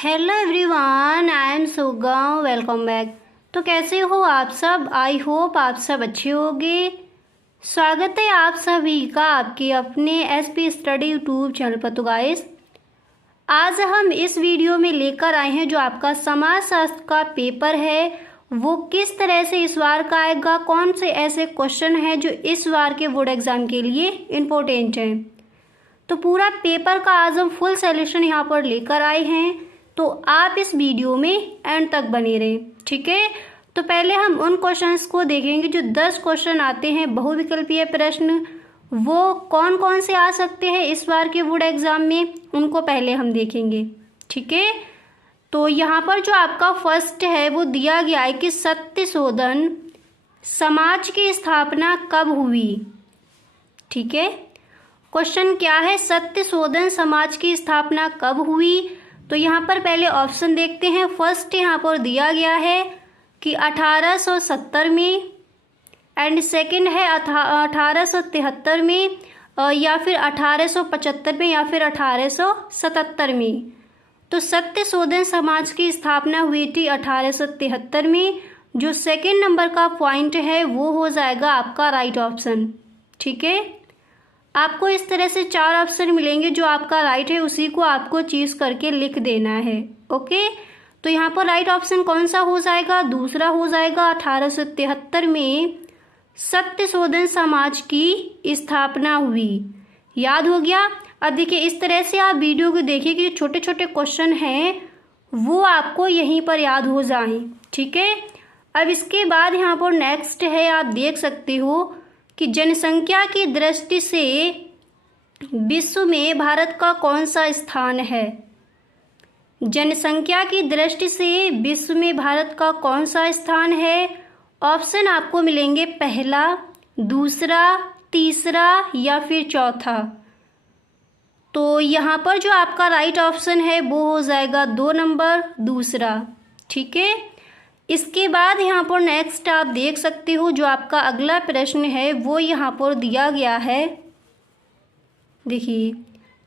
Hello everyone, I am सुगम। Welcome back. तो कैसे हो आप सब? आई होप आप सब अच्छे होंगे। स्वागत है आप सभी का आपके अपने एसपी स्टडी यूट्यूब चैनल पर। तो गाइस, आज हम इस वीडियो में लेकर आए हैं जो आपका समाज शास्त्र का पेपर है वो किस तरह से इस बार का आएगा, कौन से ऐसे क्वेश्चन हैं जो इस बार के बोर्ड एग्जाम के लिए इम्पोर्टेंट हैं। तो पूरा पेपर का आज हम फुल सॉल्यूशन यहाँ पर लेकर आए हैं, तो आप इस वीडियो में एंड तक बने रहें, ठीक है। तो पहले हम उन क्वेश्चंस को देखेंगे जो 10 क्वेश्चन आते हैं बहुविकल्पीय प्रश्न, वो कौन कौन से आ सकते हैं इस बार के बोर्ड एग्जाम में, उनको पहले हम देखेंगे, ठीक है। तो यहाँ पर जो आपका फर्स्ट है वो दिया गया है कि सत्य शोधन समाज की स्थापना कब हुई, ठीक है। क्वेश्चन क्या है, सत्य शोधन समाज की स्थापना कब हुई। तो यहाँ पर पहले ऑप्शन देखते हैं। फर्स्ट यहाँ पर दिया गया है कि 1870 में, एंड सेकंड है 1873 में, या फिर 1875 में, या फिर 1877 में। तो सत्य शोधन समाज की स्थापना हुई थी 1873 में। जो सेकंड नंबर का पॉइंट है वो हो जाएगा आपका राइट ऑप्शन, ठीक है। आपको इस तरह से 4 ऑप्शन मिलेंगे, जो आपका राइट है उसी को आपको चूज करके लिख देना है, ओके। तो यहाँ पर राइट ऑप्शन कौन सा हो जाएगा? दूसरा हो जाएगा। 1873 में सत्य शोधन समाज की स्थापना हुई। याद हो गया। अब देखिए, इस तरह से आप वीडियो को देखिए कि छोटे छोटे क्वेश्चन हैं वो आपको यहीं पर याद हो जाएं, ठीक है। अब इसके बाद यहाँ पर नेक्स्ट है, आप देख सकते हो कि जनसंख्या की दृष्टि से विश्व में भारत का कौन सा स्थान है। जनसंख्या की दृष्टि से विश्व में भारत का कौन सा स्थान है। ऑप्शन आपको मिलेंगे पहला, दूसरा, तीसरा या फिर चौथा। तो यहाँ पर जो आपका राइट ऑप्शन है वो हो जाएगा 2 नंबर, दूसरा, ठीक है। इसके बाद यहाँ पर नेक्स्ट आप देख सकते हो जो आपका अगला प्रश्न है वो यहाँ पर दिया गया है। देखिए,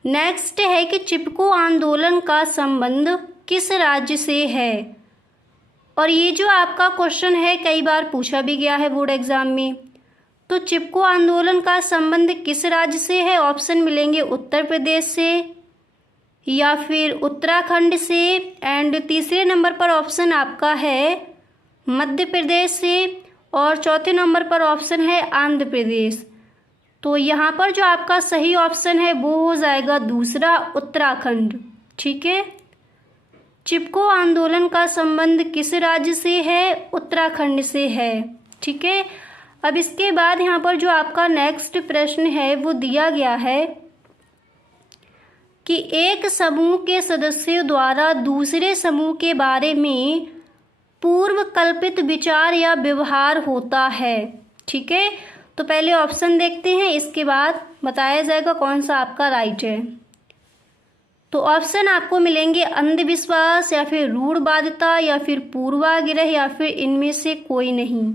नेक्स्ट है कि चिपको आंदोलन का संबंध किस राज्य से है। और ये जो आपका क्वेश्चन है कई बार पूछा भी गया है बोर्ड एग्जाम में। तो चिपको आंदोलन का संबंध किस राज्य से है। ऑप्शन मिलेंगे उत्तर प्रदेश से या फिर उत्तराखंड से, एंड तीसरे नंबर पर ऑप्शन आपका है मध्य प्रदेश से, और चौथे नंबर पर ऑप्शन है आंध्र प्रदेश। तो यहाँ पर जो आपका सही ऑप्शन है वो हो जाएगा दूसरा, उत्तराखंड, ठीक है। चिपको आंदोलन का संबंध किस राज्य से है? उत्तराखंड से है, ठीक है। अब इसके बाद यहाँ पर जो आपका नेक्स्ट प्रश्न है वो दिया गया है कि एक समूह के सदस्यों द्वारा दूसरे समूह के बारे में पूर्व कल्पित विचार या व्यवहार होता है, ठीक है। तो पहले ऑप्शन देखते हैं, इसके बाद बताया जाएगा कौन सा आपका राइट है। तो ऑप्शन आपको मिलेंगे अंधविश्वास, या फिर रूढ़वादिता, या फिर पूर्वाग्रह, या फिर इनमें से कोई नहीं।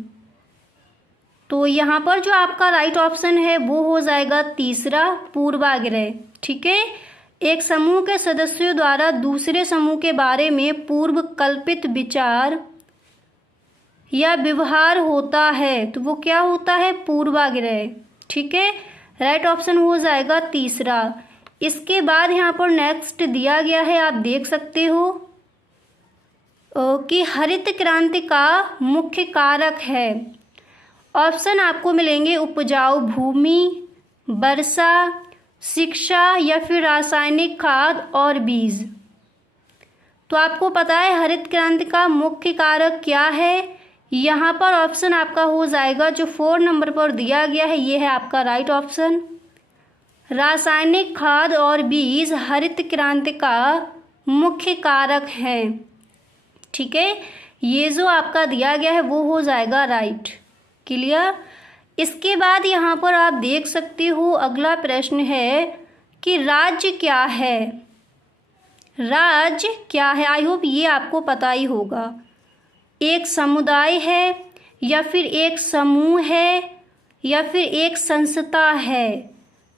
तो यहाँ पर जो आपका राइट ऑप्शन है वो हो जाएगा तीसरा, पूर्वाग्रह, ठीक है। एक समूह के सदस्यों द्वारा दूसरे समूह के बारे में पूर्व कल्पित विचार या व्यवहार होता है, तो वो क्या होता है? पूर्वाग्रह, ठीक है। राइट ऑप्शन हो जाएगा तीसरा। इसके बाद यहाँ पर नेक्स्ट दिया गया है, आप देख सकते हो कि हरित क्रांति का मुख्य कारक है। ऑप्शन आपको मिलेंगे उपजाऊ भूमि, वर्षा, शिक्षा, या फिर रासायनिक खाद और बीज। तो आपको पता है हरित क्रांति का मुख्य कारक क्या है। यहाँ पर ऑप्शन आपका हो जाएगा जो 4 नंबर पर दिया गया है, ये है आपका राइट ऑप्शन। रासायनिक खाद और बीज हरित क्रांति का मुख्य कारक है, ठीक है। ये जो आपका दिया गया है वो हो जाएगा राइट, क्लियर। इसके बाद यहाँ पर आप देख सकते हो अगला प्रश्न है कि राज्य क्या है। राज्य क्या है? आई होप ये आपको पता ही होगा। एक समुदाय है, या फिर एक समूह है, या फिर एक संस्था है।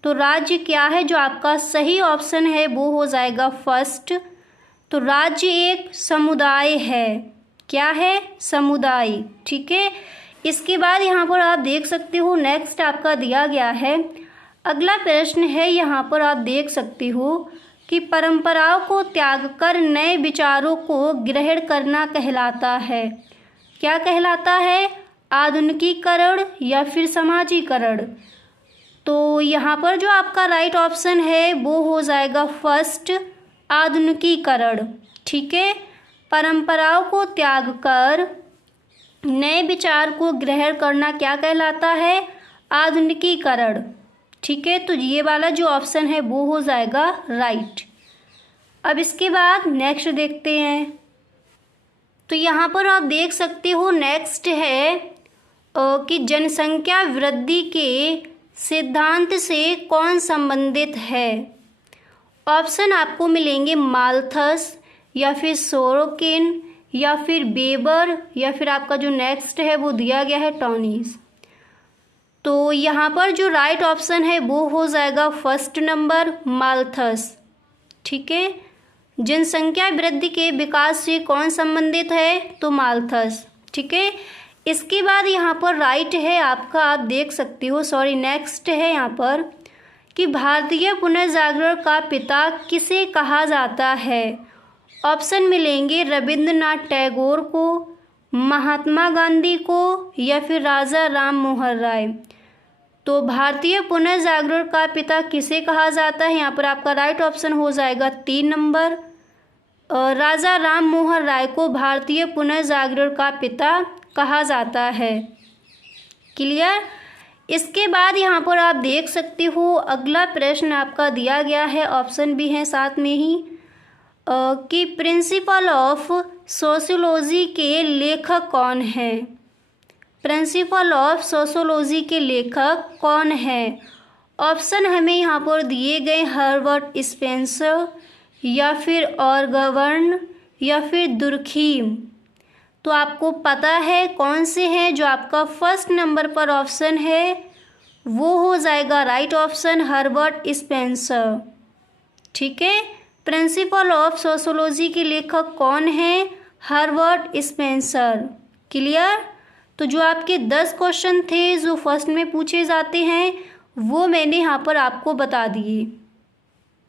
तो राज्य क्या है? जो आपका सही ऑप्शन है वो हो जाएगा फर्स्ट, तो राज्य एक समुदाय है। क्या है? समुदाय। ठीक है। इसके बाद यहाँ पर आप देख सकते हो नेक्स्ट आपका दिया गया है। अगला प्रश्न है, यहाँ पर आप देख सकते हो कि परंपराओं को त्याग कर नए विचारों को ग्रहण करना कहलाता है। क्या कहलाता है? आधुनिकीकरण या फिर समाजीकरण। तो यहाँ पर जो आपका राइट ऑप्शन है वो हो जाएगा फर्स्ट, आधुनिकीकरण। ठीक है। परंपराओं को त्याग कर नए विचार को ग्रहण करना क्या कहलाता है? आधुनिकीकरण। ठीक है। तो ये वाला जो ऑप्शन है वो हो जाएगा राइट। अब इसके बाद नेक्स्ट देखते हैं। तो यहाँ पर आप देख सकते हो नेक्स्ट है कि जनसंख्या वृद्धि के सिद्धांत से कौन संबंधित है। ऑप्शन आपको मिलेंगे माल्थस या फिर सोरोकिन या फिर वेबर या फिर आपका जो नेक्स्ट है वो दिया गया है टॉनीस। तो यहाँ पर जो राइट ऑप्शन है वो हो जाएगा फर्स्ट नंबर, माल्थस। ठीक है। जनसंख्या वृद्धि के विकास से कौन संबंधित है? तो माल्थस। ठीक है। इसके बाद यहाँ पर राइट है आपका, आप देख सकते हो, सॉरी नेक्स्ट है यहाँ पर कि भारतीय पुनर्जागरण का पिता किसे कहा जाता है। ऑप्शन मिलेंगे रविंद्रनाथ टैगोर को, महात्मा गांधी को या फिर राजा राम मोहन राय। तो भारतीय पुनर्जागरण का पिता किसे कहा जाता है? यहाँ पर आपका राइट ऑप्शन हो जाएगा 3 नंबर, राजा राम मोहन राय को भारतीय पुनर्जागरण का पिता कहा जाता है। क्लियर। इसके बाद यहाँ पर आप देख सकते हो अगला प्रश्न आपका दिया गया है, ऑप्शन भी है साथ में ही कि प्रिंसिपल ऑफ सोशियोलॉजी के लेखक कौन है। प्रिंसिपल ऑफ सोशियोलॉजी के लेखक कौन है? ऑप्शन हमें यहाँ पर दिए गए हर्बर्ट स्पेंसर या फिर ऑरगवर्न या फिर दुर्खीम। तो आपको पता है कौन से हैं? जो आपका फर्स्ट नंबर पर ऑप्शन है वो हो जाएगा राइट ऑप्शन, हर्बर्ट स्पेंसर। ठीक है। प्रिंसिपल ऑफ सोशियोलॉजी के लेखक कौन है? Herbert Spencer. क्लियर। तो जो आपके 10 क्वेश्चन थे जो फर्स्ट में पूछे जाते हैं वो मैंने यहाँ पर आपको बता दिए।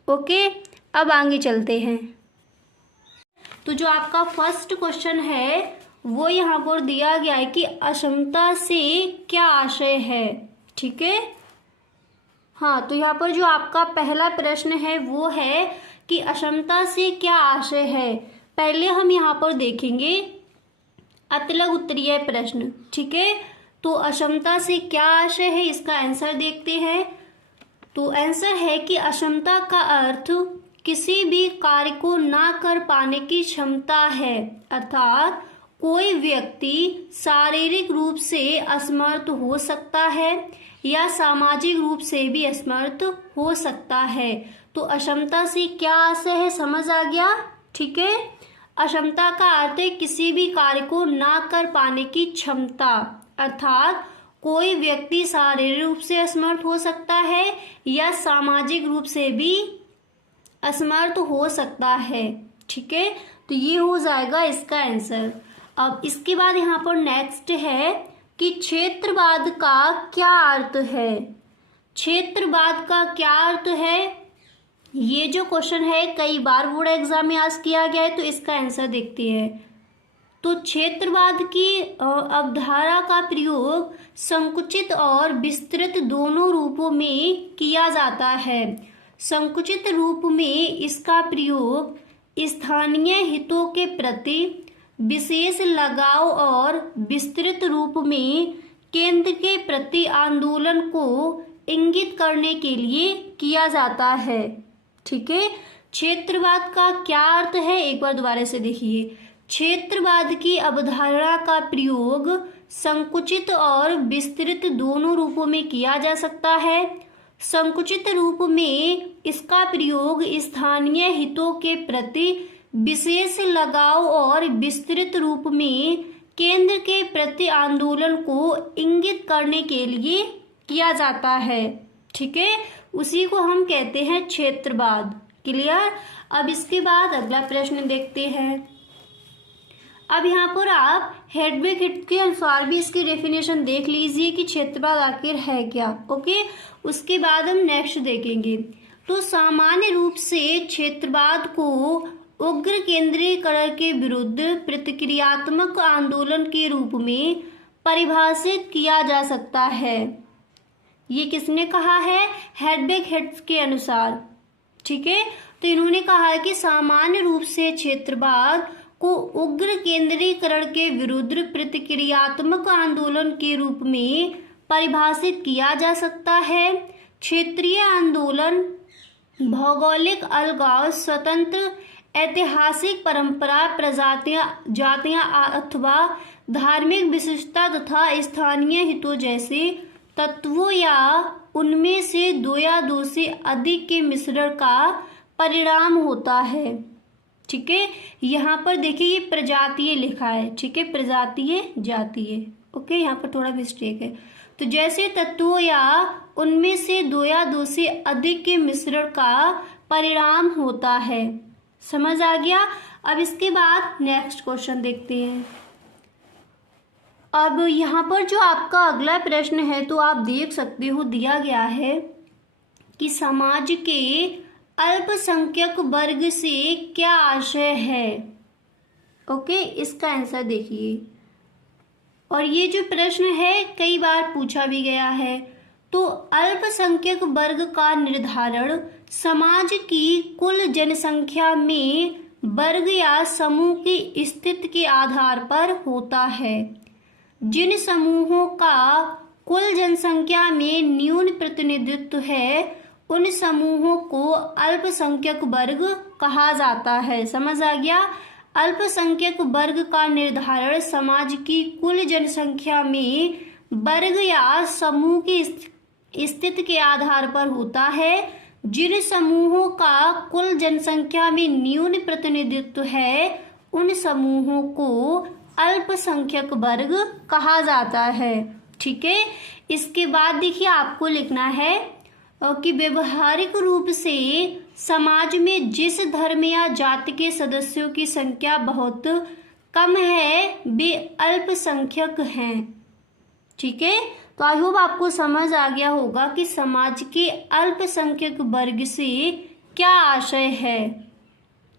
ओके। अब आगे चलते हैं। तो जो आपका फर्स्ट क्वेश्चन है वो यहाँ पर दिया गया है कि अक्षमता से क्या आशय है। ठीक है। हाँ, तो यहाँ पर जो आपका पहला प्रश्न है वो है कि अक्षमता से क्या आशय है। पहले हम यहाँ पर देखेंगे अतिलग उत्तरीय प्रश्न। ठीक है। तो अक्षमता से क्या आशय है, इसका आंसर देखते हैं। तो आंसर है कि अक्षमता का अर्थ किसी भी कार्य को ना कर पाने की क्षमता है, अर्थात कोई व्यक्ति शारीरिक रूप से असमर्थ हो सकता है या सामाजिक रूप से भी असमर्थ हो सकता है। तो अक्षमता से क्या आशय है, समझ आ गया। ठीक है। अक्षमता का अर्थ है किसी भी कार्य को ना कर पाने की क्षमता, अर्थात कोई व्यक्ति शारीरिक रूप से असमर्थ हो सकता है या सामाजिक रूप से भी असमर्थ हो सकता है। ठीक है। तो ये हो जाएगा इसका आंसर। अब इसके बाद यहाँ पर नेक्स्ट है कि क्षेत्रवाद का क्या अर्थ है। क्षेत्रवाद का क्या अर्थ है, ये जो क्वेश्चन है कई बार बोर्ड एग्जाम में आज किया गया है, तो इसका आंसर देखते हैं। तो क्षेत्रवाद की अवधारणा का प्रयोग संकुचित और विस्तृत दोनों रूपों में किया जाता है। संकुचित रूप में इसका प्रयोग स्थानीय हितों के प्रति विशेष लगाव और विस्तृत रूप में केंद्र के प्रति आंदोलन को इंगित करने के लिए किया जाता है। ठीक है। क्षेत्रवाद का क्या अर्थ है, एक बार दोबारा से देखिए। क्षेत्रवाद की अवधारणा का प्रयोग संकुचित और विस्तृत दोनों रूपों में किया जा सकता है। संकुचित रूप में इसका प्रयोग स्थानीय हितों के प्रति विशेष लगाव और विस्तृत रूप में केंद्र के प्रति आंदोलन को इंगित करने के लिए किया जाता है। ठीक है। उसी को हम कहते हैं क्षेत्रवाद। क्लियर। अब इसके बाद अगला प्रश्न देखते हैं। अब यहाँ पर आप हेडविग हिट के अनुसार भी इसकी डेफिनेशन देख लीजिए कि क्षेत्रवाद आखिर है क्या। ओके, उसके बाद हम नेक्स्ट देखेंगे। तो सामान्य रूप से क्षेत्रवाद को उग्र केंद्रीकरण के विरुद्ध प्रतिक्रियात्मक आंदोलन के रूप में परिभाषित किया जा सकता है। ये किसने कहा है? हेडविग हिट के अनुसार। ठीक है, तो इन्होंने कहा है कि सामान्य रूप से क्षेत्रवाद को उग्र केंद्रीकरण के विरुद्ध प्रतिक्रियात्मक आंदोलन के रूप में परिभाषित किया जा सकता है। क्षेत्रीय आंदोलन भौगोलिक अलगाव, स्वतंत्र ऐतिहासिक परंपरा, प्रजातियां, जातियां अथवा धार्मिक विशिष्टता तथा स्थानीय हितों जैसे तत्वों या उनमें से दो या दो से अधिक के मिश्रण का परिणाम होता है। ठीक है, यहाँ पर देखिए ये प्रजातीय लिखा है। ठीक है, प्रजातीय जातीय। ओके, यहाँ पर थोड़ा मिस्टेक है। तो जैसे तत्वों या उनमें से दो या दो से अधिक के मिश्रण का परिणाम होता है। समझ आ गया। अब इसके बाद नेक्स्ट क्वेश्चन देखते हैं। अब यहाँ पर जो आपका अगला प्रश्न है तो आप देख सकते हो दिया गया है कि समाज के अल्पसंख्यक वर्ग से क्या आशय है। ओके, इसका आंसर देखिए। और ये जो प्रश्न है कई बार पूछा भी गया है। तो अल्पसंख्यक वर्ग का निर्धारण समाज की कुल जनसंख्या में वर्ग या समूह की स्थिति के आधार पर होता है। जिन समूहों का कुल जनसंख्या में न्यून प्रतिनिधित्व है उन समूहों को अल्पसंख्यक वर्ग कहा जाता है। समझ आ गया। अल्पसंख्यक वर्ग का निर्धारण समाज की कुल जनसंख्या में वर्ग या समूह की स्थिति के आधार पर होता है। जिन समूहों का कुल जनसंख्या में न्यून प्रतिनिधित्व है उन समूहों को अल्पसंख्यक वर्ग कहा जाता है। ठीक है, इसके बाद देखिए आपको लिखना है कि व्यवहारिक रूप से समाज में जिस धर्म या जाति के सदस्यों की संख्या बहुत कम है वे अल्पसंख्यक हैं। ठीक है, तो आई होप आपको समझ आ गया होगा कि समाज के अल्पसंख्यक वर्ग से क्या आशय है।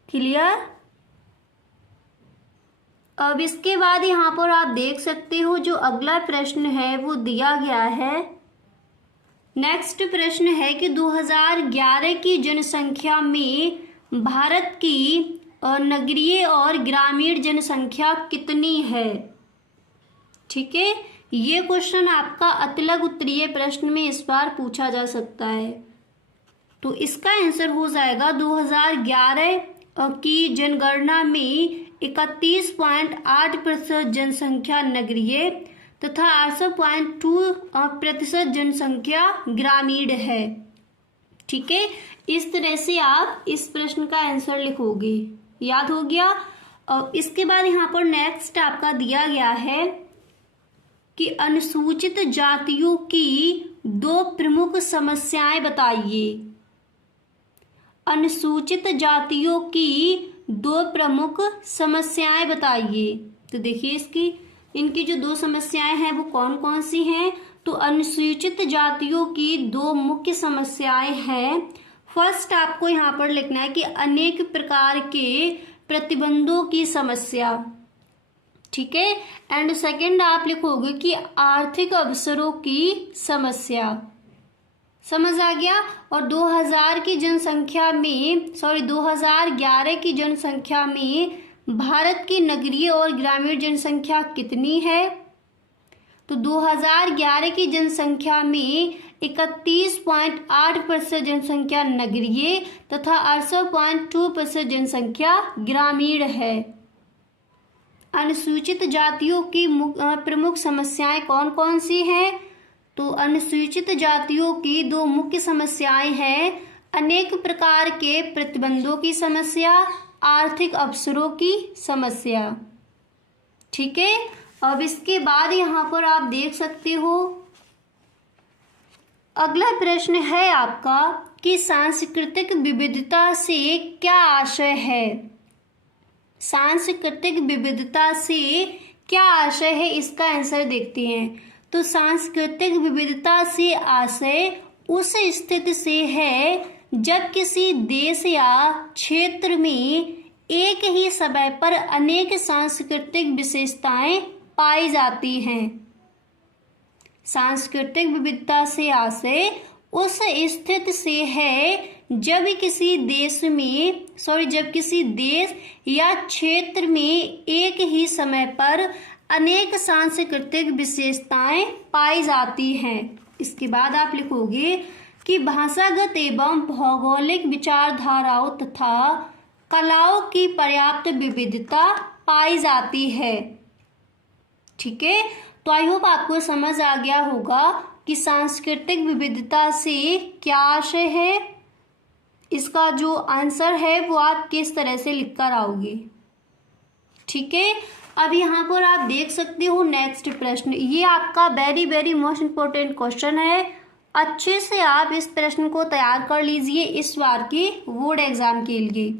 क्लियर। अब इसके बाद यहाँ पर आप देख सकते हो जो अगला प्रश्न है वो दिया गया है। नेक्स्ट प्रश्न है कि 2011 की जनसंख्या में भारत की नगरीय और ग्रामीण जनसंख्या कितनी है। ठीक है, ये क्वेश्चन आपका अतिलघु उत्तरीय प्रश्न में इस बार पूछा जा सकता है। तो इसका आंसर हो जाएगा 2011 की जनगणना में 31.8% जनसंख्या नगरीय तथा 8.2% जनसंख्या ग्रामीण है। ठीक है, इस तरह से आप इस प्रश्न का आंसर लिखोगे। याद हो गया। और इसके बाद यहाँ पर नेक्स्ट आपका दिया गया है कि अनुसूचित जातियों की दो प्रमुख समस्याएं बताइए। अनुसूचित जातियों की दो प्रमुख समस्याएं बताइए। तो देखिए इनकी जो दो समस्याएं हैं वो कौन कौन सी हैं। तो अनुसूचित जातियों की दो मुख्य समस्याएं हैं। फर्स्ट आपको यहाँ पर लिखना है कि अनेक प्रकार के प्रतिबंधों की समस्या। ठीक है, एंड सेकंड आप लिखोगे कि आर्थिक अवसरों की समस्या। समझ आ गया। और 2011 की जनसंख्या में भारत की नगरीय और ग्रामीण जनसंख्या कितनी है। तो 2011 की जनसंख्या में 31.8% जनसंख्या नगरीय तथा 8.2% जनसंख्या ग्रामीण है। अनुसूचित जातियों की प्रमुख समस्याएं कौन कौन सी हैं। तो अनुसूचित जातियों की दो मुख्य समस्याएं हैं। अनेक प्रकार के प्रतिबंधों की समस्या, आर्थिक अवसरों की समस्या। ठीक है, अब इसके बाद यहाँ पर आप देख सकते हो अगला प्रश्न है आपका कि सांस्कृतिक विविधता से क्या आशय है। सांस्कृतिक विविधता से क्या आशय है, इसका आंसर देखते हैं। तो सांस्कृतिक विविधता से आशय उस स्थिति से है जब किसी देश या क्षेत्र में एक ही समय पर अनेक सांस्कृतिक विशेषताएं पाई जाती हैं। सांस्कृतिक विविधता से आशय उस स्थिति से है जब किसी देश या क्षेत्र में एक ही समय पर अनेक सांस्कृतिक विशेषताएं पाई जाती हैं। इसके बाद आप लिखोगे कि भाषागत एवं भौगोलिक विचारधाराओं तथा कलाओं की पर्याप्त विविधता पाई जाती है। ठीक है, तो आई होप आपको समझ आ गया होगा कि सांस्कृतिक विविधता से क्या आशय है। इसका जो आंसर है वो आप किस तरह से लिख कर आओगे। ठीक है, अब यहाँ पर आप देख सकते हो नेक्स्ट प्रश्न, ये आपका very very most important question है। अच्छे से आप इस प्रश्न को तैयार कर लीजिए इस बार के बोर्ड एग्जाम के लिए।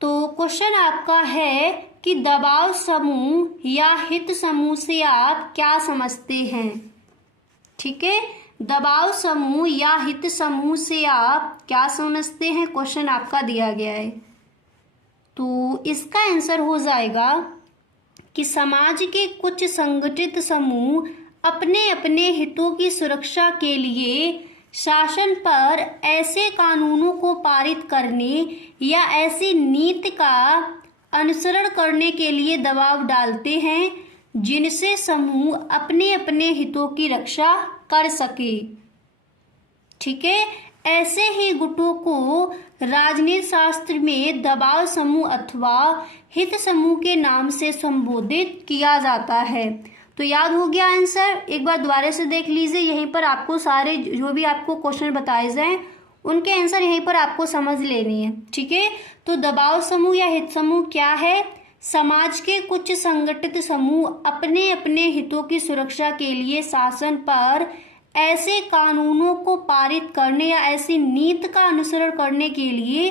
तो क्वेश्चन आपका है कि दबाव समूह या हित समूह से आप क्या समझते हैं। ठीक है, दबाव समूह या हित समूह से आप क्या समझते हैं, क्वेश्चन आपका दिया गया है। तो इसका आंसर हो जाएगा कि समाज के कुछ संगठित समूह अपने अपने हितों की सुरक्षा के लिए शासन पर ऐसे कानूनों को पारित करने या ऐसी नीति का अनुसरण करने के लिए दबाव डालते हैं जिनसे समूह अपने अपने हितों की रक्षा कर सके। ठीक है, ऐसे ही गुटों को राजनीति शास्त्र में दबाव समूह अथवा हित समूह के नाम से संबोधित किया जाता है। तो याद हो गया आंसर, एक बार दोबारा से देख लीजिए। यहीं पर आपको सारे जो भी आपको क्वेश्चन बताए जाएं उनके आंसर यहीं पर आपको समझ लेनी है। ठीक है, तो दबाव समूह या हित समूह क्या है, समाज के कुछ संगठित समूह अपने अपने हितों की सुरक्षा के लिए शासन पर ऐसे कानूनों को पारित करने या ऐसी नीति का अनुसरण करने के लिए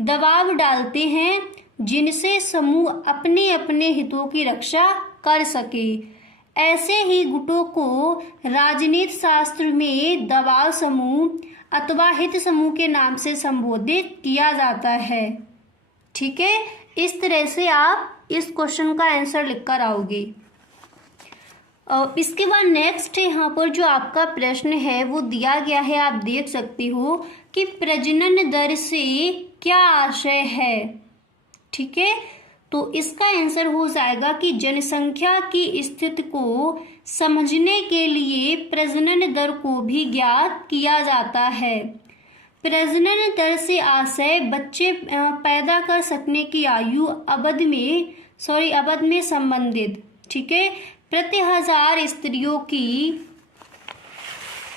दबाव डालते हैं जिनसे समूह अपने अपने हितों की रक्षा कर सके। ऐसे ही गुटों को राजनीति शास्त्र में दबाव समूह अथवा हित समूह के नाम से संबोधित किया जाता है। ठीक है, इस तरह से आप इस क्वेश्चन का आंसर लिखकर आओगे। इसके बाद नेक्स्ट यहाँ पर जो आपका प्रश्न है वो दिया गया है, आप देख सकते हो कि प्रजनन दर से क्या आशय है। ठीक है, तो इसका आंसर हो जाएगा कि जनसंख्या की स्थिति को समझने के लिए प्रजनन दर को भी ज्ञात किया जाता है। प्रजनन दर से आशय बच्चे पैदा कर सकने की आयु अवधि में संबंधित। ठीक है, प्रति हजार स्त्रियों की,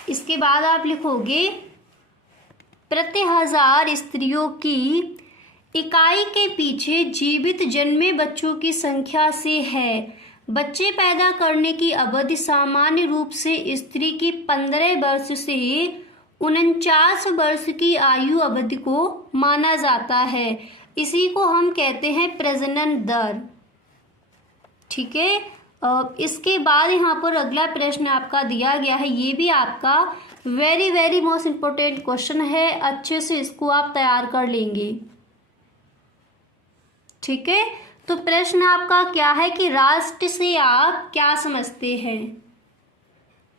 इसके बाद आप लिखोगे प्रति हजार स्त्रियों की इकाई के पीछे जीवित जन्मे बच्चों की संख्या से है। बच्चे पैदा करने की अवधि सामान्य रूप से स्त्री की 15 वर्ष से 49 वर्ष की आयु अवधि को माना जाता है। इसी को हम कहते हैं प्रजनन दर। ठीक है, इसके बाद यहाँ पर अगला प्रश्न आपका दिया गया है, ये भी आपका very very most important question है। अच्छे से इसको आप तैयार कर लेंगे। ठीक है, तो प्रश्न आपका क्या है कि राष्ट्र से आप क्या समझते हैं।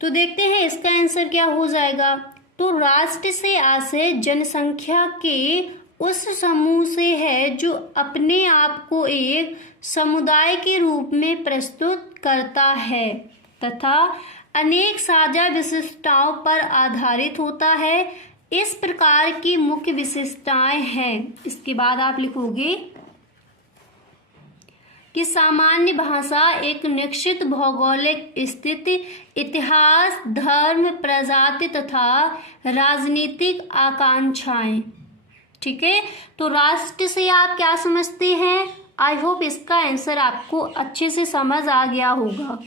तो देखते हैं इसका आंसर क्या हो जाएगा। तो राष्ट्र से आशय जनसंख्या के उस समूह से है जो अपने आप को एक समुदाय के रूप में प्रस्तुत करता है तथा अनेक साझा विशिष्टताओं पर आधारित होता है। इस प्रकार की मुख्य विशेषताएं हैं। इसके बाद आप लिखोगे कि सामान्य भाषा, एक निश्चित भौगोलिक स्थिति, इतिहास, धर्म, प्रजाति तथा राजनीतिक आकांक्षाएं। ठीक है, तो राष्ट्र से आप क्या समझते हैं। आई होप इसका आंसर आपको अच्छे से समझ आ गया होगा।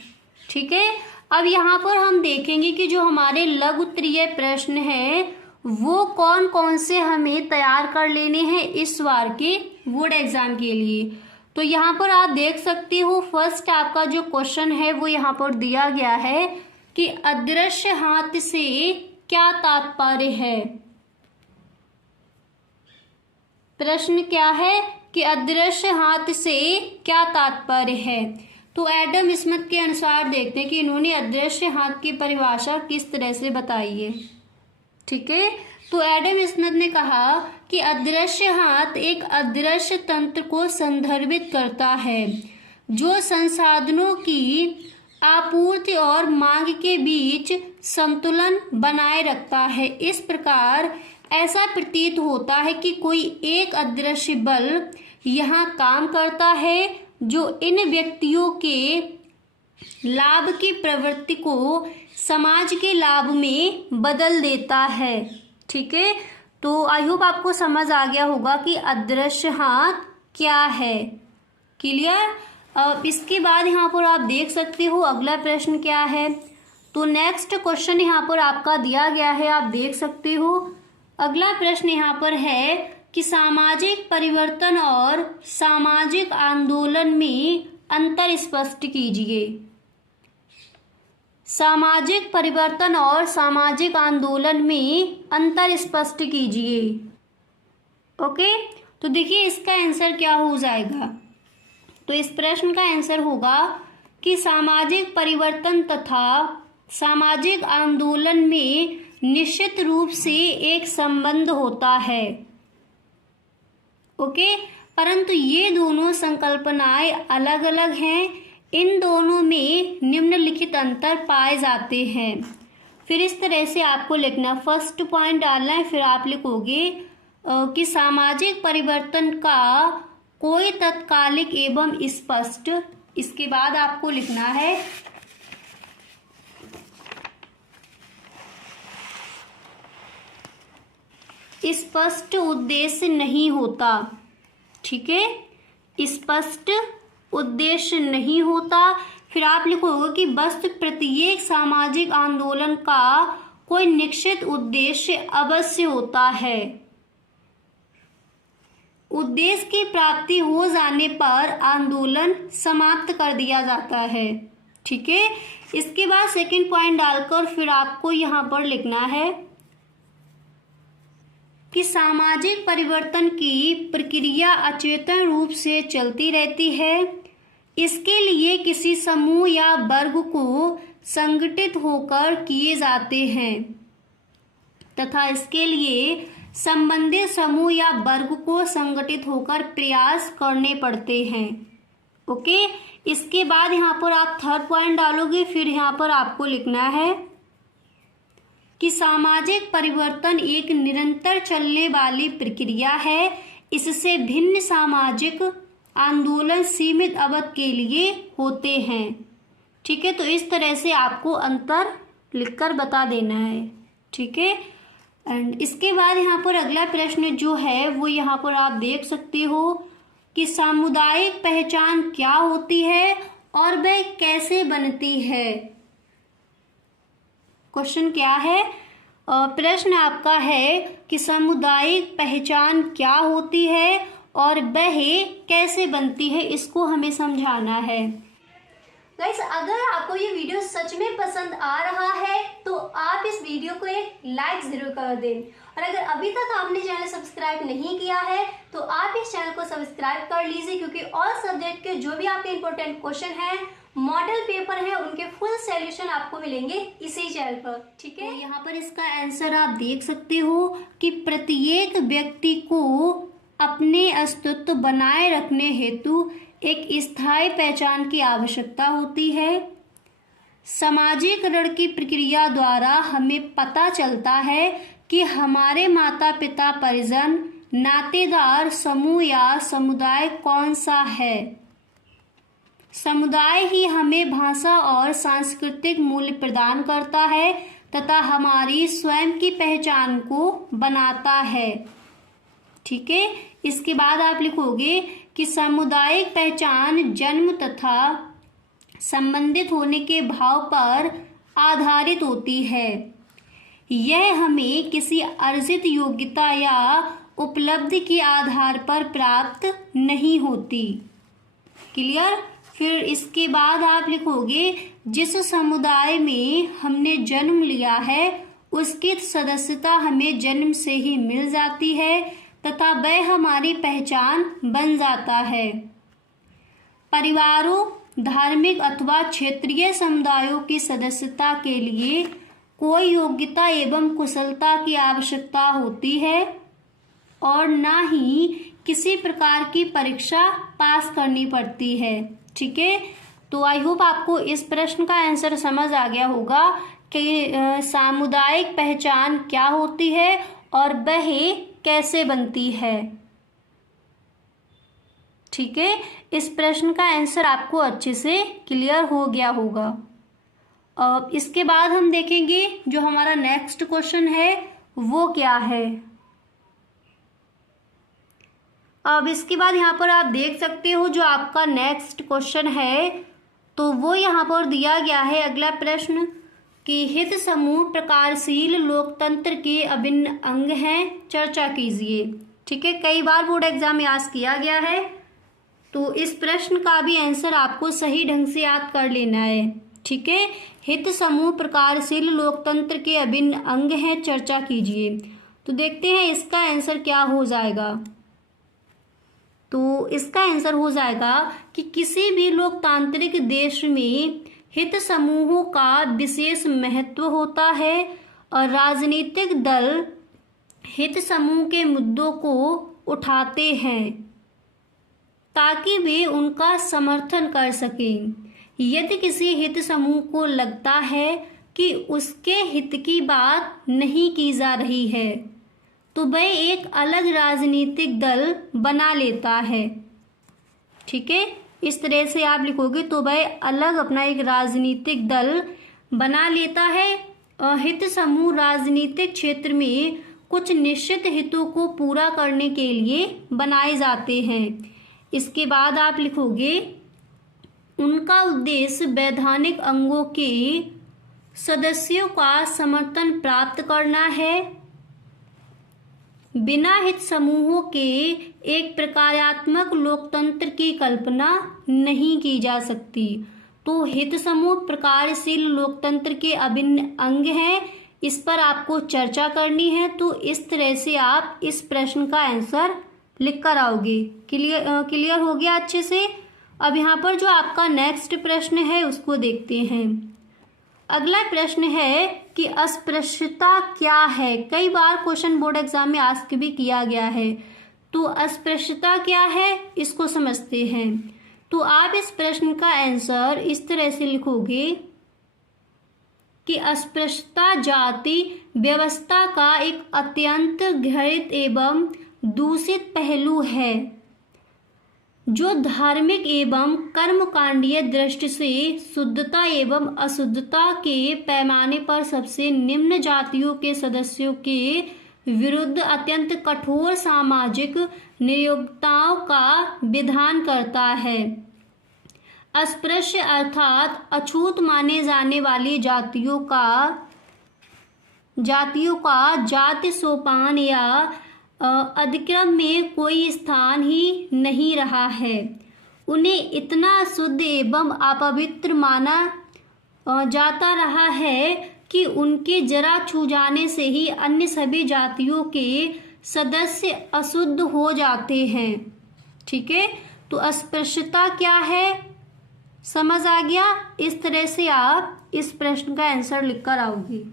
ठीक है, अब यहाँ पर हम देखेंगे कि जो हमारे लघु उत्तरीय प्रश्न है वो कौन कौन से हमें तैयार कर लेने हैं इस बार के बोर्ड एग्जाम के लिए। तो यहाँ पर आप देख सकते हो फर्स्ट आपका जो क्वेश्चन है वो यहाँ पर दिया गया है कि अदृश्य हाथ से क्या तात्पर्य है। प्रश्न क्या है कि अदृश्य हाथ से क्या तात्पर्य है। तो एडम स्मिथ के अनुसार देखते हैं कि इन्होंने अदृश्य हाथ की परिभाषा किस तरह से बताई है। ठीक है, तो एडम स्मिथ ने कहा कि अदृश्य हाथ एक अदृश्य तंत्र को संदर्भित करता है जो संसाधनों की आपूर्ति और मांग के बीच संतुलन बनाए रखता है। इस प्रकार ऐसा प्रतीत होता है कि कोई एक अदृश्य बल यहाँ काम करता है जो इन व्यक्तियों के लाभ की प्रवृत्ति को समाज के लाभ में बदल देता है। ठीक है, तो आई होप आपको समझ आ गया होगा कि अदृश्य हाथ क्या है। क्लियर। अब इसके बाद यहाँ पर आप देख सकते हो अगला प्रश्न क्या है। तो नेक्स्ट क्वेश्चन यहाँ पर आपका दिया गया है, आप देख सकते हो। अगला प्रश्न यहाँ पर है कि सामाजिक परिवर्तन और सामाजिक आंदोलन में अंतर स्पष्ट कीजिए। सामाजिक परिवर्तन और सामाजिक आंदोलन में अंतर स्पष्ट कीजिए। ओके, तो देखिए इसका आंसर क्या हो जाएगा। तो इस प्रश्न का आंसर होगा कि सामाजिक परिवर्तन तथा सामाजिक आंदोलन में निश्चित रूप से एक संबंध होता है। ओके, परंतु ये दोनों संकल्पनाएं अलग अलग हैं। इन दोनों में निम्नलिखित अंतर पाए जाते हैं। फिर इस तरह से आपको लिखना, फर्स्ट पॉइंट डालना है, फिर आप लिखोगे कि सामाजिक परिवर्तन का कोई तत्कालिक एवं स्पष्ट, इसके बाद आपको लिखना है स्पष्ट उद्देश्य नहीं होता। ठीक है, स्पष्ट उद्देश्य नहीं होता। फिर आप लिखोगे कि बस प्रत्येक सामाजिक आंदोलन का कोई निश्चित उद्देश्य अवश्य होता है। उद्देश्य की प्राप्ति हो जाने पर आंदोलन समाप्त कर दिया जाता है। ठीक है, इसके बाद सेकंड पॉइंट डालकर फिर आपको यहाँ पर लिखना है कि सामाजिक परिवर्तन की प्रक्रिया अचेतन रूप से चलती रहती है। इसके लिए किसी समूह या वर्ग को संगठित होकर किए जाते हैं तथा इसके लिए संबंधित समूह या वर्ग को संगठित होकर प्रयास करने पड़ते हैं। ओके, इसके बाद यहाँ पर आप थर्ड पॉइंट डालोगे। फिर यहाँ पर आपको लिखना है कि सामाजिक परिवर्तन एक निरंतर चलने वाली प्रक्रिया है। इससे भिन्न सामाजिक आंदोलन सीमित अवधि के लिए होते हैं। ठीक है, तो इस तरह से आपको अंतर लिखकर बता देना है। ठीक है, एंड इसके बाद यहाँ पर अगला प्रश्न जो है वो यहाँ पर आप देख सकते हो कि सामुदायिक पहचान क्या होती है और वह कैसे बनती है। क्वेश्चन क्या है, प्रश्न आपका है कि सामुदायिक पहचान क्या होती है और वह कैसे बनती है, इसको हमें समझाना है। गाइस, अगर आपको ये वीडियो सच में पसंद आ रहा है तो आप इस वीडियो को एक लाइक जरूर कर दें, और अगर अभी तक आपने चैनल सब्सक्राइब नहीं किया है तो आप इस चैनल को सब्सक्राइब कर लीजिए, क्योंकि ऑल सब्जेक्ट के जो भी आपके इंपॉर्टेंट क्वेश्चन हैं, मॉडल पेपर है, उनके फुल सॉल्यूशन आपको मिलेंगे इसी चैनल पर। ठीक है, यहाँ पर इसका आंसर आप देख सकते हो कि प्रत्येक व्यक्ति को अपने अस्तित्व बनाए रखने हेतु एक स्थायी पहचान की आवश्यकता होती है। सामाजिकरण की प्रक्रिया द्वारा हमें पता चलता है कि हमारे माता पिता, परिजन, नातेदार, समूह या समुदाय कौन सा है। समुदाय ही हमें भाषा और सांस्कृतिक मूल्य प्रदान करता है तथा हमारी स्वयं की पहचान को बनाता है। ठीक है, इसके बाद आप लिखोगे कि सामुदायिक पहचान जन्म तथा संबंधित होने के भाव पर आधारित होती है। यह हमें किसी अर्जित योग्यता या उपलब्धि के आधार पर प्राप्त नहीं होती। क्लियर। फिर इसके बाद आप लिखोगे जिस समुदाय में हमने जन्म लिया है उसकी सदस्यता हमें जन्म से ही मिल जाती है तथा वह हमारी पहचान बन जाता है। परिवारों, धार्मिक अथवा क्षेत्रीय समुदायों की सदस्यता के लिए कोई योग्यता एवं कुशलता की आवश्यकता होती है और ना ही किसी प्रकार की परीक्षा पास करनी पड़ती है। ठीक है, तो आई होप आपको इस प्रश्न का आंसर समझ आ गया होगा कि सामुदायिक पहचान क्या होती है और वह कैसे बनती है। ठीक है, इस प्रश्न का आंसर आपको अच्छे से क्लियर हो गया होगा। अब इसके बाद हम देखेंगे जो हमारा नेक्स्ट क्वेश्चन है वो क्या है। अब इसके बाद यहाँ पर आप देख सकते हो जो आपका नेक्स्ट क्वेश्चन है तो वो यहाँ पर दिया गया है अगला प्रश्न कि हित समूह प्रकारशील लोकतंत्र के अभिन्न अंग हैं, चर्चा कीजिए। ठीक है, कई बार बोर्ड एग्जाम में आज किया गया है तो इस प्रश्न का भी आंसर आपको सही ढंग से याद कर लेना है। ठीक है, हित समूह प्रकारशील लोकतंत्र के अभिन्न अंग हैं, चर्चा कीजिए। तो देखते हैं इसका आंसर क्या हो जाएगा। तो इसका आंसर हो जाएगा कि किसी भी लोकतांत्रिक देश में हित समूहों का विशेष महत्व होता है और राजनीतिक दल हित समूह के मुद्दों को उठाते हैं ताकि वे उनका समर्थन कर सकें। यदि किसी हित समूह को लगता है कि उसके हित की बात नहीं की जा रही है तो वह एक अलग राजनीतिक दल बना लेता है। ठीक है, इस तरह से आप लिखोगे तो वह अलग अपना एक राजनीतिक दल बना लेता है। हित समूह राजनीतिक क्षेत्र में कुछ निश्चित हितों को पूरा करने के लिए बनाए जाते हैं। इसके बाद आप लिखोगे उनका उद्देश्य वैधानिक अंगों के सदस्यों का समर्थन प्राप्त करना है। बिना हित समूहों के एक प्रकारात्मक लोकतंत्र की कल्पना नहीं की जा सकती। तो हित समूह प्रकारशील लोकतंत्र के अभिन्न अंग हैं, इस पर आपको चर्चा करनी है। तो इस तरह से आप इस प्रश्न का आंसर लिख कर आओगे। क्लियर हो गया अच्छे से। अब यहाँ पर जो आपका नेक्स्ट प्रश्न है उसको देखते हैं। अगला प्रश्न है कि अस्पृश्यता क्या है। कई बार क्वेश्चन बोर्ड एग्जाम में आस्क भी किया गया है। तो अस्पृश्यता क्या है इसको समझते हैं। तो आप इस प्रश्न का आंसर इस तरह से लिखोगे कि अस्पृश्यता जाति व्यवस्था का एक अत्यंत घृणित एवं दूषित पहलू है जो धार्मिक एवं कर्मकांडीय दृष्टि से शुद्धता एवं अशुद्धता के पैमाने पर सबसे निम्न जातियों के सदस्यों के विरुद्ध अत्यंत कठोर सामाजिक नियोक्ताओं का विधान करता है। अस्पृश्य अर्थात अछूत माने जाने वाली जातियों का जाति सोपान या अधिक्रम में कोई स्थान ही नहीं रहा है। उन्हें इतना शुद्ध एवं अपवित्र माना जाता रहा है कि उनके जरा छू जाने से ही अन्य सभी जातियों के सदस्य अशुद्ध हो जाते हैं। ठीक है, तो अस्पृश्यता क्या है समझ आ गया। इस तरह से आप इस प्रश्न का आंसर लिखकर आओगे।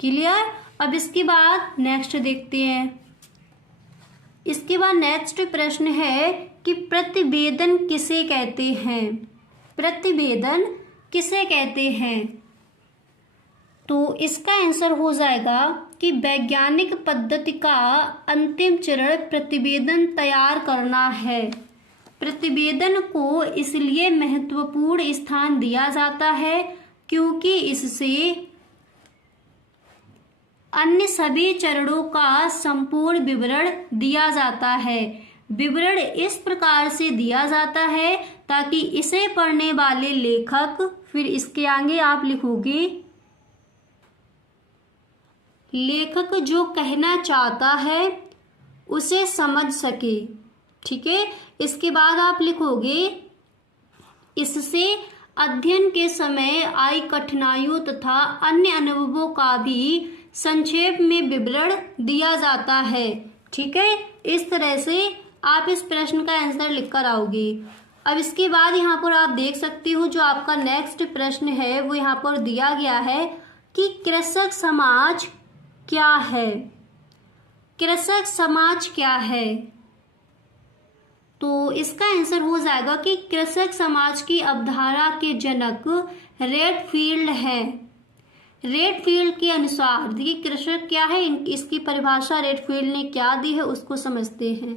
क्लियर। अब इसके बाद नेक्स्ट देखते हैं। इसके बाद नेक्स्ट प्रश्न है कि प्रतिवेदन किसे कहते हैं। प्रतिवेदन किसे कहते हैं। तो इसका आंसर हो जाएगा कि वैज्ञानिक पद्धति का अंतिम चरण प्रतिवेदन तैयार करना है। प्रतिवेदन को इसलिए महत्वपूर्ण स्थान दिया जाता है क्योंकि इससे अन्य सभी चरणों का संपूर्ण विवरण दिया जाता है। विवरण इस प्रकार से दिया जाता है ताकि इसे पढ़ने वाले लेखक, फिर इसके आगे आप लिखोगे लेखक जो कहना चाहता है उसे समझ सके। ठीक है, इसके बाद आप लिखोगे इससे अध्ययन के समय आई कठिनाइयों तथा अन्य अनुभवों का भी संक्षेप में विवरण दिया जाता है। ठीक है, इस तरह से आप इस प्रश्न का आंसर लिखकर आओगे। अब इसके बाद यहाँ पर आप देख सकते हो जो आपका नेक्स्ट प्रश्न है वो यहाँ पर दिया गया है कि कृषक समाज क्या है। कृषक समाज क्या है, तो इसका आंसर हो जाएगा कि कृषक समाज की अवधारणा के जनक रेडफील्ड है। रेडफील्ड के अनुसार देखिए कृषक क्या है, इसकी परिभाषा रेडफील्ड ने क्या दी है उसको समझते हैं।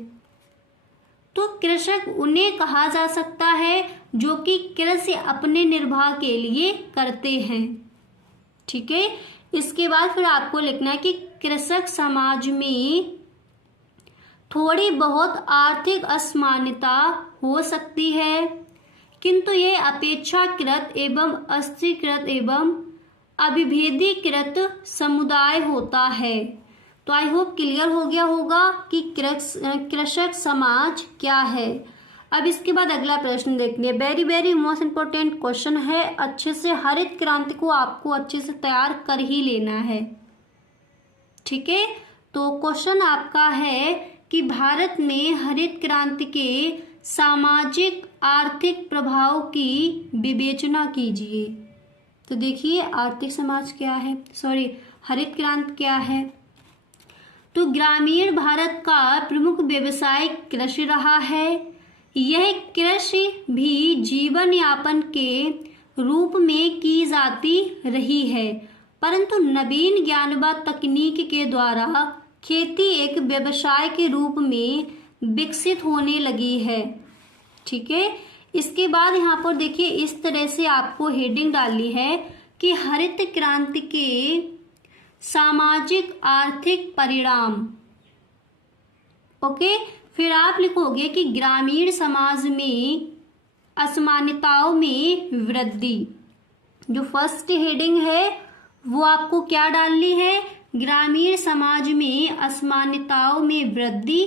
तो कृषक उन्हें कहा जा सकता है जो कि कृषि अपने निर्वाह के लिए करते हैं। ठीक है, इसके बाद फिर आपको लिखना है कि कृषक समाज में थोड़ी बहुत आर्थिक असमानता हो सकती है, किंतु ये अपेक्षाकृत एवं अस्थिकृत एवं अविभेदीकृत समुदाय होता है। तो आई होप क्लियर हो गया होगा कि कृषक समाज क्या है। अब इसके बाद अगला प्रश्न देखते हैं। Very very most important question है, अच्छे से हरित क्रांति को आपको अच्छे से तैयार कर ही लेना है। ठीक है, तो क्वेश्चन आपका है कि भारत में हरित क्रांति के सामाजिक आर्थिक प्रभाव की विवेचना कीजिए। तो देखिए आर्थिक समाज क्या है, हरित क्रांति क्या है। तो ग्रामीण भारत का प्रमुख व्यवसाय कृषि रहा है। यह कृषि भी जीवन यापन के रूप में की जाती रही है, परंतु नवीन ज्ञान व तकनीक के द्वारा खेती एक व्यवसाय के रूप में विकसित होने लगी है। ठीक है, इसके बाद यहाँ पर देखिए इस तरह से आपको हेडिंग डालनी है कि हरित क्रांति के सामाजिक आर्थिक परिणाम। ओके, फिर आप लिखोगे कि ग्रामीण समाज में असमानताओं में वृद्धि। जो फर्स्ट हेडिंग है वो आपको क्या डालनी है, ग्रामीण समाज में असमानताओं में वृद्धि।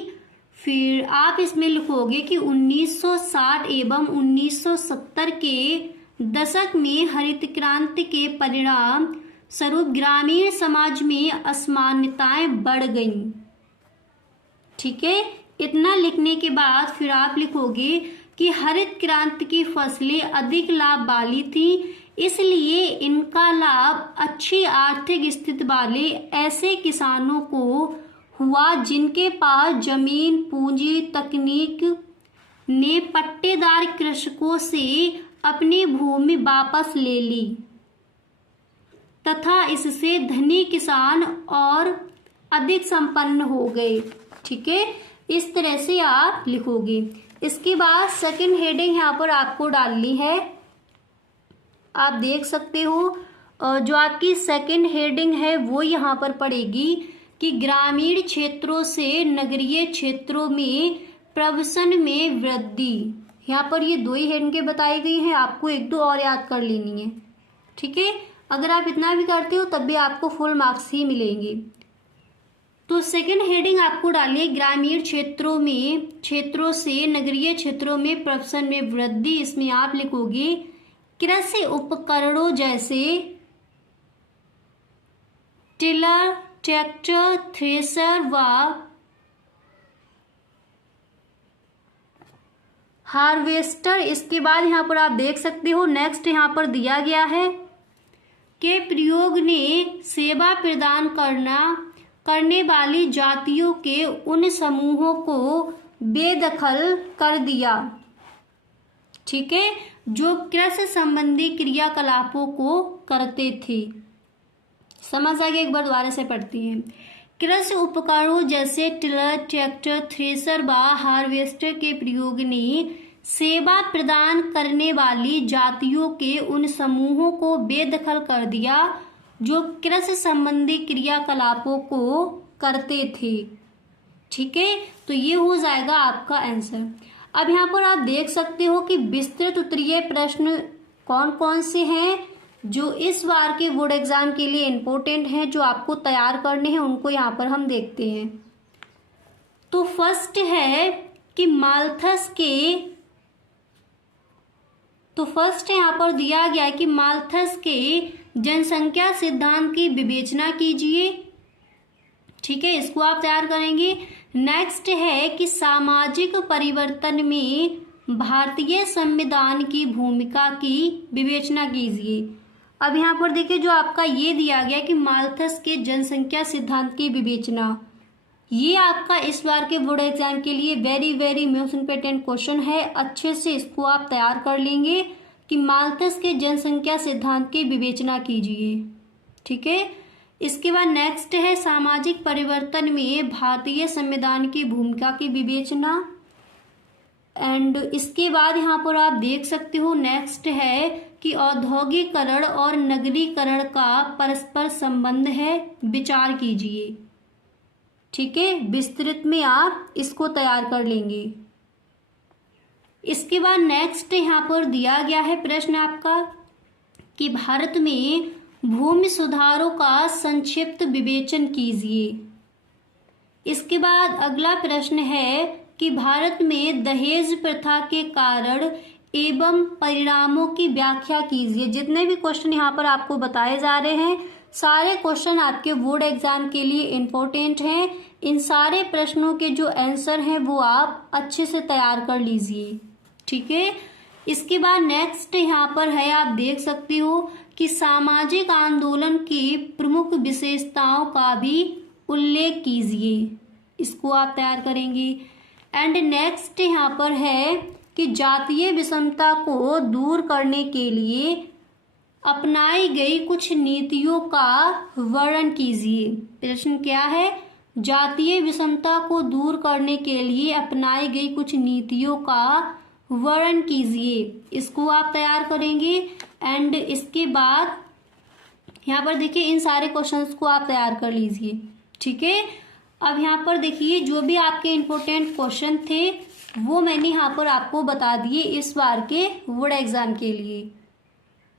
फिर आप इसमें लिखोगे कि 1960 एवं 1970 के दशक में हरित क्रांति के परिणाम स्वरूप ग्रामीण समाज में असमानताएं बढ़ गईं। ठीक है, इतना लिखने के बाद फिर आप लिखोगे कि हरित क्रांति की फसलें अधिक लाभ वाली थी, इसलिए इनका लाभ अच्छी आर्थिक स्थिति वाले ऐसे किसानों को हुआ जिनके पास जमीन, पूंजी, तकनीक ने पट्टेदार कृषकों से अपनी भूमि वापस ले ली तथा इससे धनी किसान और अधिक संपन्न हो गए। ठीक है, इस तरह से आप लिखोगे। इसके बाद सेकंड हेडिंग यहाँ पर आपको डालनी है। आप देख सकते हो जो आपकी सेकंड हेडिंग है वो यहाँ पर पड़ेगी कि ग्रामीण क्षेत्रों से नगरीय क्षेत्रों में प्रवसन में वृद्धि। यहाँ पर ये दो ही हेडिंगें बताई गई हैं, आपको एक दो और याद कर लेनी है। ठीक है, अगर आप इतना भी करते हो तब भी आपको फुल मार्क्स ही मिलेंगे। तो सेकंड हेडिंग आपको डालिए ग्रामीण क्षेत्रों से नगरीय क्षेत्रों में प्रवसन में वृद्धि। इसमें आप लिखोगे कृषि उपकरणों जैसे टिलर, ट्रैक्टर, थ्रेसर व हार्वेस्टर। इसके बाद यहाँ पर आप देख सकते हो नेक्स्ट यहाँ पर दिया गया है के प्रयोग ने सेवा प्रदान करने वाली जातियों के उन समूहों को बेदखल कर दिया। ठीक है, जो कृषि संबंधी क्रियाकलापों को करते थे। समझ आ गया, एक बार दोबारा से पढ़ती हैं। कृषि उपकरणों जैसे टिलर, ट्रैक्टर, थ्रेसर व हार्वेस्टर के प्रयोग ने सेवा प्रदान करने वाली जातियों के उन समूहों को बेदखल कर दिया जो कृषि संबंधी क्रियाकलापों को करते थे। ठीक है, तो ये हो जाएगा आपका आंसर। अब यहाँ पर आप देख सकते हो कि विस्तृत उत्तरीय प्रश्न कौन कौन से हैं। जो इस बार के बोर्ड एग्जाम के लिए इम्पोर्टेंट हैं, जो आपको तैयार करने हैं, उनको यहाँ पर हम देखते हैं। तो फर्स्ट है कि यहाँ पर दिया गया है कि माल्थस के जनसंख्या सिद्धांत की विवेचना कीजिए। ठीक है, इसको आप तैयार करेंगे। नेक्स्ट है कि सामाजिक परिवर्तन में भारतीय संविधान की भूमिका की विवेचना कीजिए। अब यहाँ पर देखिए, जो आपका ये दिया गया कि माल्थस के जनसंख्या सिद्धांत की विवेचना, ये आपका इस बार के बोर्ड एग्जाम के लिए very very most important question है। अच्छे से इसको आप तैयार कर लेंगे कि माल्थस के जनसंख्या सिद्धांत की विवेचना कीजिए। ठीक है, इसके बाद नेक्स्ट है सामाजिक परिवर्तन में भारतीय संविधान की भूमिका की विवेचना। एंड इसके बाद यहाँ पर आप देख सकते हो नेक्स्ट है कि औद्योगिकरण और नगरीकरण का परस्पर संबंध है, विचार कीजिए। ठीक है, विस्तृत में आप इसको तैयार कर लेंगे। इसके बाद नेक्स्ट यहाँ पर दिया गया है प्रश्न आपका कि भारत में भूमि सुधारों का संक्षिप्त विवेचन कीजिए। इसके बाद अगला प्रश्न है कि भारत में दहेज प्रथा के कारण एवं परिणामों की व्याख्या कीजिए। जितने भी क्वेश्चन यहाँ पर आपको बताए जा रहे हैं, सारे क्वेश्चन आपके बोर्ड एग्जाम के लिए इम्पोर्टेंट हैं। इन सारे प्रश्नों के जो आंसर हैं वो आप अच्छे से तैयार कर लीजिए। ठीक है, इसके बाद नेक्स्ट यहाँ पर है, आप देख सकते हो कि सामाजिक आंदोलन की प्रमुख विशेषताओं का भी उल्लेख कीजिए। इसको आप तैयार करेंगे। एंड नेक्स्ट यहाँ पर है कि जातीय विषमता को दूर करने के लिए अपनाई गई कुछ नीतियों का वर्णन कीजिए। प्रश्न क्या है? जातीय विषमता को दूर करने के लिए अपनाई गई कुछ नीतियों का वर्णन कीजिए। इसको आप तैयार करेंगे। एंड इसके बाद यहाँ पर देखिए, इन सारे क्वेश्चंस को आप तैयार कर लीजिए। ठीक है, अब यहाँ पर देखिए, जो भी आपके इम्पोर्टेंट क्वेश्चन थे वो मैंने यहाँ पर आपको बता दिए इस बार के बोर्ड एग्जाम के लिए।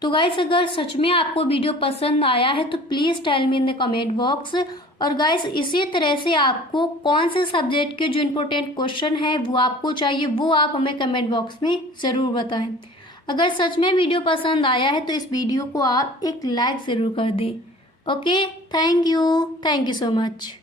तो गाइस, अगर सच में आपको वीडियो पसंद आया है तो please tell me in the comment box. और गाइस, इसी तरह से आपको कौन से सब्जेक्ट के जो इम्पोर्टेंट क्वेश्चन है वो आपको चाहिए, वो आप हमें कमेंट बॉक्स में ज़रूर बताएं। अगर सच में वीडियो पसंद आया है तो इस वीडियो को आप एक लाइक ज़रूर कर दें। Okay, thank you so much.